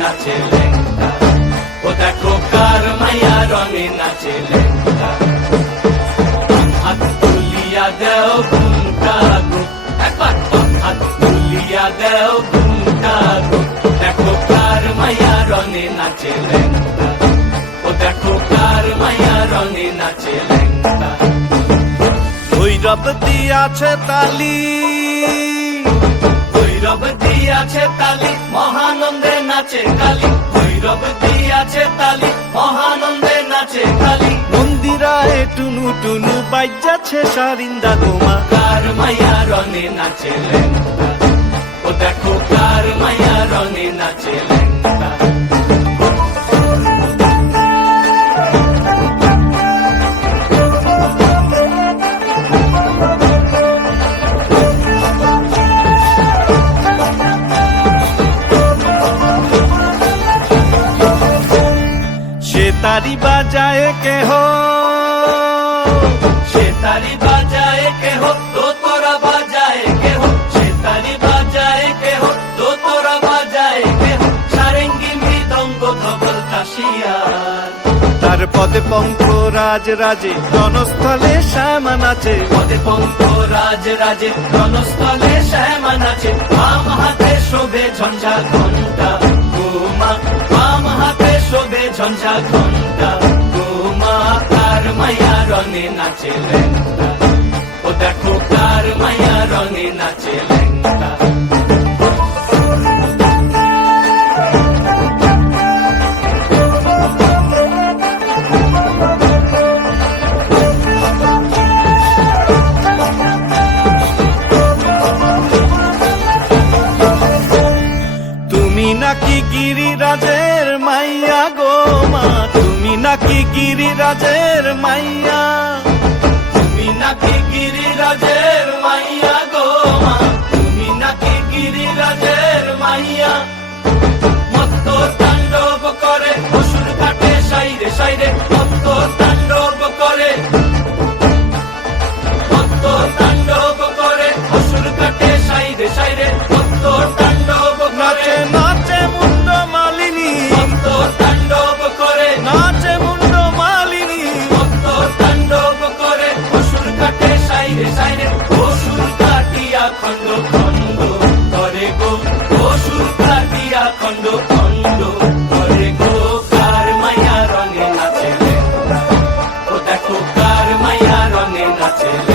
নাচে লেঙ্গা, ও দেখো কার মাইয়া রঙে নাচে লেঙ্গা। হাত তুলিয়া দেও ঘুমটা গো, একবার হাত তুলিয়া দেও ঘুমটা গো, দেখো কার মাইয়া রঙে নাচে লেঙ্গা, ও দেখো কার মাইয়া রঙে নাচে লেঙ্গা। ভৈরব দিয়াছে তালি, ভৈরব দিয়াছে তালি, মহানন্দে নাচে কালী, ভৈরব দিয়াছে তালি, মহানন্দে নাচে কালী। মন্দিরায় টুনু টুনু বাজ্যাছে সারিন্দা গোমা, কার মাইয়া রঙে নাচে লেঙ্গা, ও দেখো কার মাইয়া রঙে নাচে লেঙ্গা। সে তারি বাজায় কেহ, সে তারি বাজায় কেহ, তো তোরা বাজায় কেহ, সে তারি বাজায় কেহ, তো তোরা বাজায় কেহ, সারেঙ্গি মৃদঙ্গ ধবল কাশিয়ার। তার পদে পঙ্ক রাজ রাজে রণস্থলে শ্যামা নাচে, পদে পঙ্ক রাজ রাজে রণস্থলে শ্যামা নাচে। বাম হাতে শোভে ঝঞ্ঝা ঘণ্টা গোমা, বাম হাতে শোভে ঝঞ্ঝা ঘণ্টা গোমা। কার মাইয়া রঙে নাচে লেঙ্গা, ও দেখো কার মাইয়া রঙে নাচে লেঙ্গা। তুমি নাকি গিরিরাজের মাইয়া গো মা, তুমি নাকি গিরিরাজের মাইয়া, তুমি নাকি গিরিরাজের মাইয়া গো মা, তুমি নাকি গিরিরাজের মাইয়া। মত্ত তাণ্ডব করে অসুর কাটে সাইরে সাইরে, মত্ত তাণ্ডব করে, মত্ত তাণ্ডব করে অসুর কাটে সাইরে সাইরে, মত্ত তাণ্ডব করে। নাচে নাচে মুন্ড মালিনী, মত্ত তাণ্ডব করে, নাচে মুন্ড মালিনী, মত্ত তাণ্ডব করে অসুর কাটে সাইরে সাইরে, অসুর কাটিয়া খণ্ড খণ্ড করে গো, অসুর কাটিয়া খণ্ড খণ্ড করে গো। কার মাইয়া রঙে নাচে লেঙ্গা, ও দেখো কার মাইয়া রঙে নাচে লেঙ্গা।